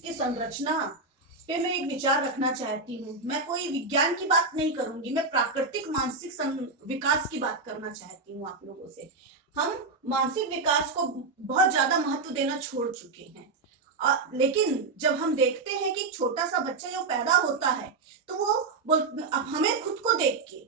मस्तिष्क की संरचना पे मैं एक विचार रखना चाहती हूँ। मैं कोई विज्ञान की बात नहीं करूंगी, मैं प्राकृतिक मानसिक विकास की बात करना चाहती हूँ आप लोगों से। हम मानसिक विकास को बहुत ज्यादा महत्व देना छोड़ चुके हैं। लेकिन जब हम देखते हैं कि छोटा सा बच्चा जो पैदा होता है, तो वो अब हमें खुद को देख के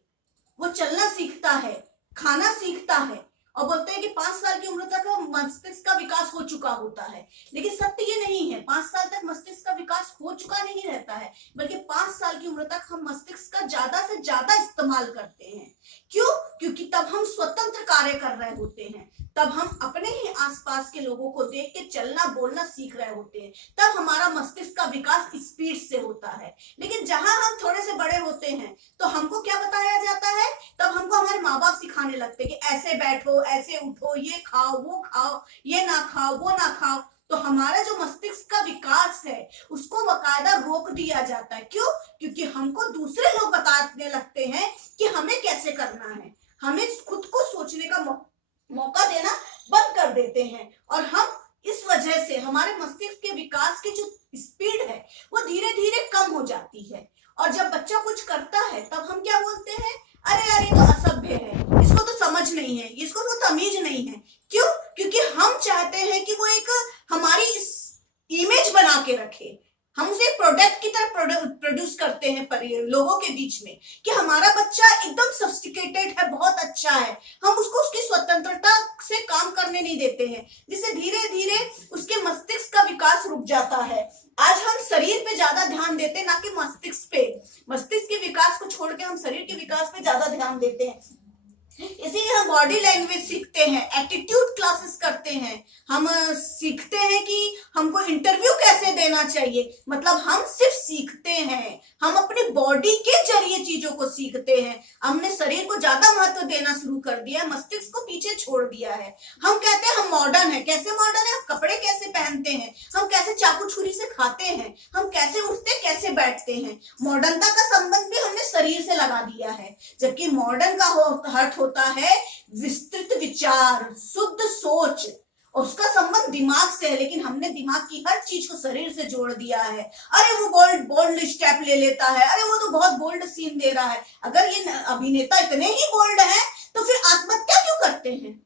वो चलना सीखता है, खाना सीखता है और बोलते हैं कि 5 साल की उम्र तक मस्तिष्क का विकास हो चुका होता है। लेकिन सत्य ये नहीं है, 5 साल तक मस्तिष्क का विकास हो चुका नहीं रहता है, बल्कि 5 साल की उम्र तक हम मस्तिष्क का ज्यादा से ज्यादा इस्तेमाल करते हैं। क्यों? क्योंकि तब हम स्वतंत्र कार्य कर रहे होते हैं, तब हम अपने ही आसपास के लोगों को देख के चलना बोलना सीख रहे होते हैं, तब हमारा मस्तिष्क का विकास स्पीड से होता है। लेकिन जहां हम थोड़े से बड़े होते हैं तो हमको क्या बताया जाता है? तब हमको हमारे माँ बाप सिखाने लगते हैं कि ऐसे बैठो, ऐसे उठो, ये खाओ, वो खाओ, ये ना खाओ, वो ना खाओ। तो हमारा जो मस्तिष्क का विकास है उसको बकायदा रोक दिया जाता है। क्यों? क्योंकि हमको दूसरे लोग बताने लगते हैं कि हमें कैसे करना है। हमें खुद को सोचने का मौका देना बंद कर देते हैं और हम इस वजह से हमारे मस्तिष्क के विकास की जो स्पीड है वो धीरे धीरे कम हो जाती है। और जब बच्चा कुछ करता है तब हम क्या बोलते हैं? अरे यार, ये तो असभ्य है, इसको तो समझ नहीं है, इसको तो तमीज नहीं है। क्यों? क्योंकि हम चाहते हैं कि वो एक हमारी इमेज बना के रखे। हम उसे प्रोडक्ट की तरह प्रोड्यूस करते हैं लोगों के बीच में कि हमारा बच्चा एकदम सोफिस्टिकेटेड है, बहुत अच्छा है। हम उसको उसकी स्वतंत्रता से काम करने नहीं देते हैं, जिससे धीरे धीरे उसके मस्तिष्क का विकास रुक जाता है। आज हम शरीर पे ज्यादा ध्यान देते हैं, ना कि मस्तिष्क पे। मस्तिष्क के विकास को छोड़ के हम शरीर के विकास पे ज्यादा ध्यान देते हैं। इसीलिए हम बॉडी लैंग्वेज सीखते हैं, एटीट्यूड क्लासेस करते हैं, हम सीखते हैं कि हमको इंटरव्यू कैसे देना चाहिए। मतलब हम सिर्फ सीखते हैं, हम अपनी बॉडी के जरिए चीजों को सीखते हैं। हमने शरीर को ज्यादा महत्व देना शुरू कर दिया है, मस्तिष्क को पीछे छोड़ दिया है। हम कहते हैं हम मॉडर्न है। कैसे मॉडर्न है? हम कपड़े कैसे पहनते हैं, हम कैसे चाकू छुरी से खाते हैं, हम कैसे उठते कैसे बैठते हैं। मॉडर्नता का संबंध भी हमने शरीर से लगा दिया है, जबकि मॉडर्न का अर्थ होता है विस्तृत विचार, शुद्ध सोच, और उसका संबंध दिमाग से है। लेकिन हमने दिमाग की हर चीज को शरीर से जोड़ दिया है। अरे वो बोल्ड स्टेप ले लेता है, अरे वो तो बहुत बोल्ड सीन दे रहा है। अगर ये अभिनेता इतने ही बोल्ड है तो फिर आत्महत्या क्यों करते हैं?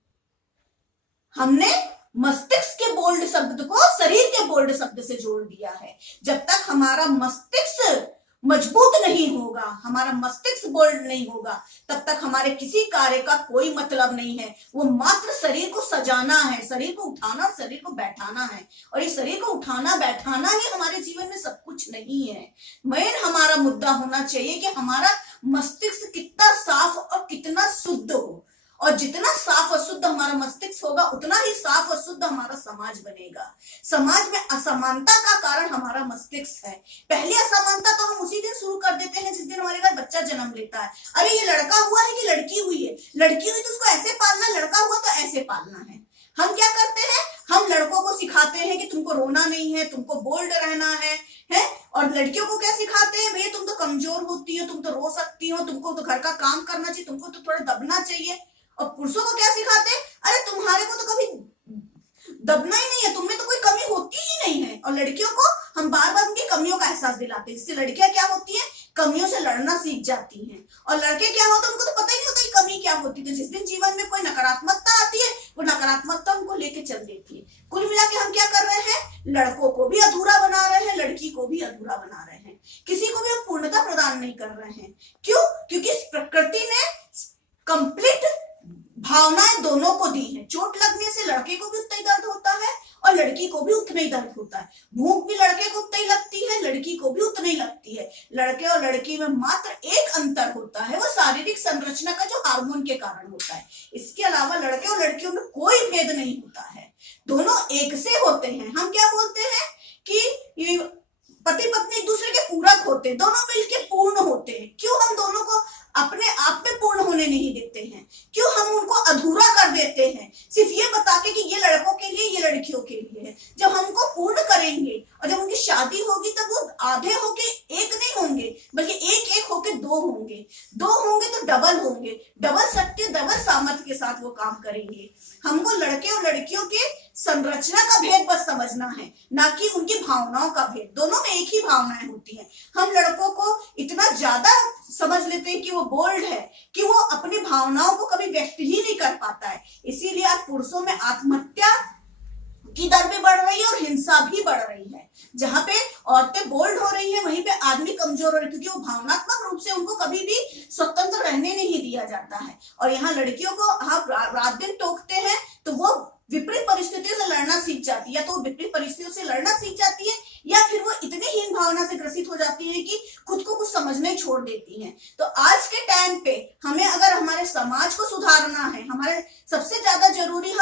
हमने मस्तिष्क के बोल्ड शब्द को शरीर के बोल्ड शब्द से जोड़ दिया है। जब तक हमारा मस्तिष्क मजबूत नहीं होगा, हमारा मस्तिष्क बोल्ड नहीं होगा, तब तक हमारे किसी कार्य का कोई मतलब नहीं है। वो मात्र शरीर को सजाना है, शरीर को उठाना, शरीर को बैठाना है। और ये शरीर को उठाना बैठाना ही हमारे जीवन में सब कुछ नहीं है। मेन हमारा मुद्दा होना चाहिए कि हमारा मस्तिष्क कितना साफ और कितना शुद्ध हो। और जितना साफ और शुद्ध हमारा मस्तिष्क होगा, उतना ही साफ और शुद्ध हमारा समाज बनेगा। समाज में असमानता का कारण हमारा मस्तिष्क है। पहली असमानता तो हम उसी दिन शुरू कर देते हैं जिस दिन हमारे घर बच्चा जन्म लेता है। अरे ये लड़का हुआ है कि लड़की हुई है? लड़की हुई तो उसको ऐसे पालना, लड़का हुआ तो ऐसे पालना है। हम क्या करते हैं? हम लड़कों को सिखाते हैं कि तुमको रोना नहीं है, तुमको बोल्ड रहना है। और लड़कियों को क्या सिखाते हैं? भैया तुम तो कमजोर होती हो, तुम तो रो सकती हो, तुमको तो घर का काम करना चाहिए, तुमको तो थोड़ा दबना चाहिए। और पुरुषों को क्या सिखाते हैं? अरे तुम्हारे को तो कभी दबना ही नहीं है, तुम में तो कोई कमी होती ही नहीं है। और लड़कियों को हम बार बार उनकी कमियों का एहसास दिलाते हैं, जिससे लड़कियां क्या होती है? कमियों से लड़ना सीख जाती हैं। और लड़के क्या होते हैं? उनको तो पता ही नहीं होता कि कमी क्या होती है। तो जिस दिन जीवन में कोई नकारात्मकता आती है, वो नकारात्मकता उनको लेके चल देती है। कुल मिला के हम क्या कर रहे हैं? लड़कों को भी अधूरा बना रहे हैं, लड़की को भी अधूरा बना रहे हैं। किसी को भी हम पूर्णता प्रदान नहीं कर रहे हैं। क्यों? क्योंकि प्रकृति ने कंप्लीट भावनाएं दोनों को दी है। चोट लगने से लड़के को भी उतना ही दर्द होता है और लड़की को भी उतना ही दर्द होता है। भूख भी लड़के को उतना ही लगती है, लड़की को भी उतना ही लगती है। लड़के और लड़की में मात्र एक अंतर होता है, वो शारीरिक संरचना का जो हार्मोन के कारण होता है। इसके अलावा लड़के और लड़कियों में कोई भेद नहीं होता है, दोनों एक से होते हैं। हम क्या बोलते हैं कि पति पत्नी एक दूसरे के पूरक होते हैं, दोनों मिलके पूर्ण होते हैं। क्यों हम दोनों को अपने आप में पूर्ण होने नहीं देते हैं? क्यों हम उनको अधूरा कर देते हैं, सिर्फ ये बता के कि ये लड़कों के लिए, ये लड़कियों के लिए है? जब हमको पूर्ण करेंगे और जब उनकी शादी होगी तब वो आधे होके एक नहीं होंगे, बल्कि एक एक होके दो होंगे। दो होंगे तो डबल होंगे, डबल शक्ति, डबल सामर्थ्य के साथ वो काम करेंगे। हमको लड़के और लड़कियों के संरचना का भेद बस समझना है, ना कि उनकी भावनाओं का भेद, दोनों में एक ही भावनाएं होती हैं। हम लड़कों को इतना ज्यादा समझ लेते हैं कि वो बोल्ड है कि वो अपनी भावनाओं को कभी व्यक्त ही नहीं कर पाता है। इसीलिए आज पुरुषों में आत्महत्या की दर भी बढ़ रही है और हिंसा भी बढ़ रही है। जहां पे औरतें बोल्ड हो रही हैं, वहीं पे आदमी कमजोर हो रहे हैं, क्योंकि वो भावनात्मक रूप से उनको कभी भी स्वतंत्र रहने नहीं दिया जाता है। और यहाँ लड़कियों को आप रात दिन टोकते हैं तो वो विपरीत परिस्थितियों से लड़ना सीख जाती है, या तो वो विपरीत परिस्थितियों से लड़ना सीख जाती है, या फिर वो इतनी हीन भावना से ग्रसित हो जाती है कि खुद को कुछ समझना ही छोड़ देती हैं। तो आज के टाइम पे हमें अगर हमारे समाज को सुधारना है, हमारे सबसे ज्यादा जरूरी,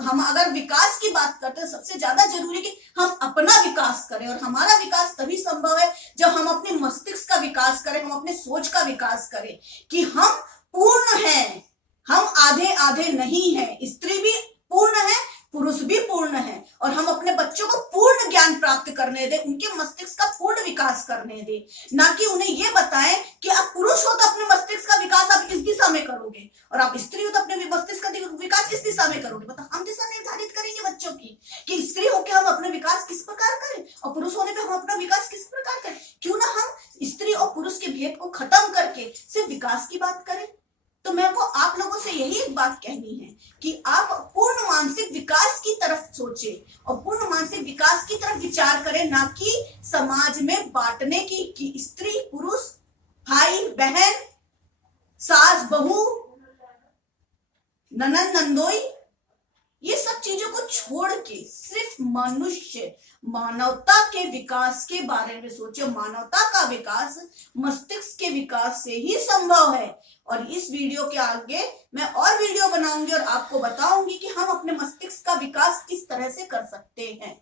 हम अगर विकास की बात करते हैं, सबसे ज्यादा जरूरी कि हम अपना विकास करें। और हमारा विकास तभी संभव है जब हम अपने मस्तिष्क का विकास करें, हम अपने सोच का विकास करें कि हम पूर्ण हैं, हम आधे आधे नहीं हैं। स्त्री भी पूर्ण है, पुरुष भी पूर्ण है, और हम अपने बच्चों को पूर्ण ज्ञान प्राप्त करने दें, उनके मस्तिष्क का पूर्ण विकास करने दें। ना कि उन्हें यह बताएं कि आप पुरुष हो तो अपने मस्तिष्क का विकास आप इस दिशा में करोगे, और आप स्त्री हो तो अपने मस्तिष्क का विकास इस दिशा में करोगे। मतलब हम दिशा निर्धारित करेंगे बच्चों की कि स्त्री होकर हम अपने विकास किस प्रकार करें और पुरुष होने पर हम अपना विकास किस प्रकार करें। क्यों ना हम स्त्री और पुरुष के भेद को खत्म करके सिर्फ विकास की बात करें। तो मेरे को आप लोगों से यही एक बात कहनी है कि आप पूर्ण मानसिक विकास की तरफ सोचें और पूर्ण मानसिक विकास की तरफ विचार करें, ना कि समाज में बांटने की कि स्त्री पुरुष, भाई बहन, सास बहू, ननंद नंदोई, ये सब चीजों को छोड़ के सिर्फ मनुष्य, मानवता के विकास के बारे में सोचे। मानवता का विकास मस्तिष्क के विकास से ही संभव है। और इस वीडियो के आगे मैं और वीडियो बनाऊंगी और आपको बताऊंगी कि हम अपने मस्तिष्क का विकास किस तरह से कर सकते हैं।